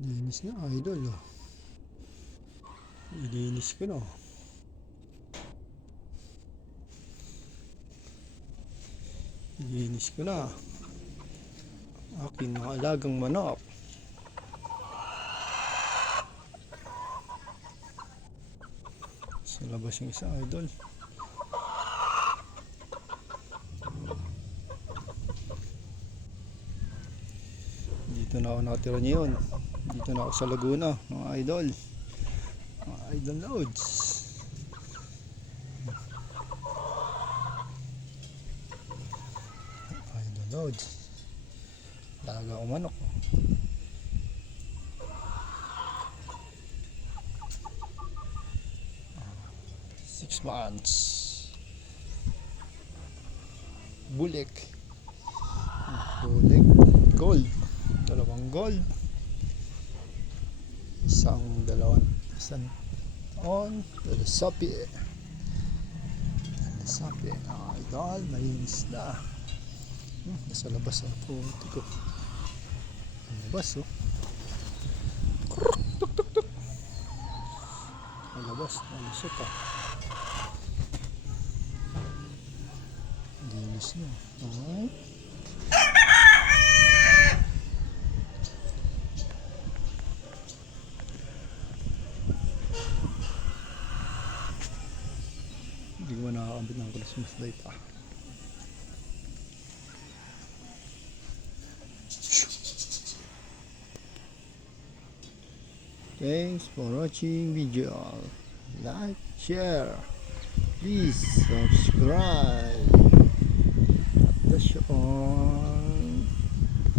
Linis na idol oh. Ilinis ko na. Ilinis ko na. Aking mga alagang manok. Sa labas yung isa idol. Dito na ako nakatira ngayon. Dito na ako sa Laguna, mga idol. Mga idol loads. Idol loads. Talaga ako manok. 6 months. Bulik. Bulik. Gold. Dalawang gold. Isang on. Dalasapi. Idol. Malinis na. Nasa labas ang puti ko. Labas oh. Tuk tuk tuk. Labas. Malusot ah. Linis na. Hindi ko nakakambit ng Christmas light ah. Thanks for watching video. Like, share, please subscribe. God bless you all.